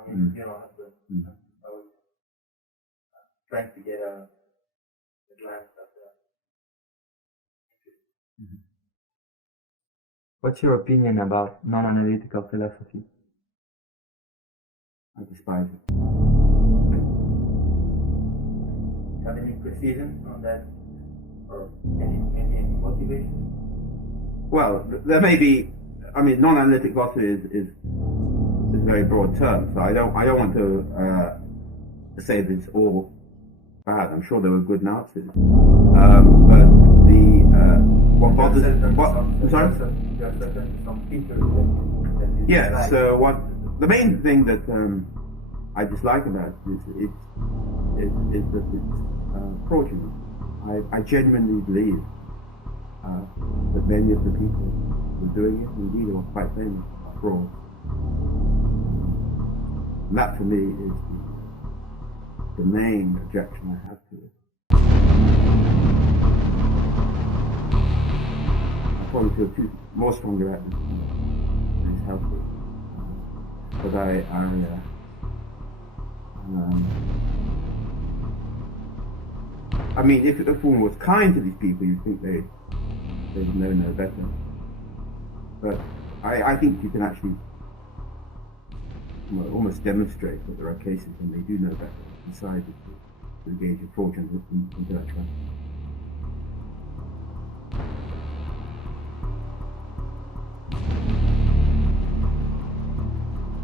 I mean, you know, I was trying to get a glance at the. What's your opinion about non-analytical philosophy? I despise it. Have any precision on that, or any motivation? Well, there may be. I mean, non-analytic philosophy is a very broad term, so I don't want to say that it's all bad. I'm sure there were good Nazis, but the what bothers I'm sorry. Yeah. So the main thing that I dislike about it is that it's fraudulent. I genuinely believe that many of the people who are doing it, indeed, are quite famous, are frauds. And that, for me, is the main objection I have to it. I probably feel more strongly about this than is helpful. But I mean, if one was kind to these people, you'd think they would know no better. But I think you can actually almost demonstrate that there are cases when they do know better, decided to engage in fraudulent intellectual activity.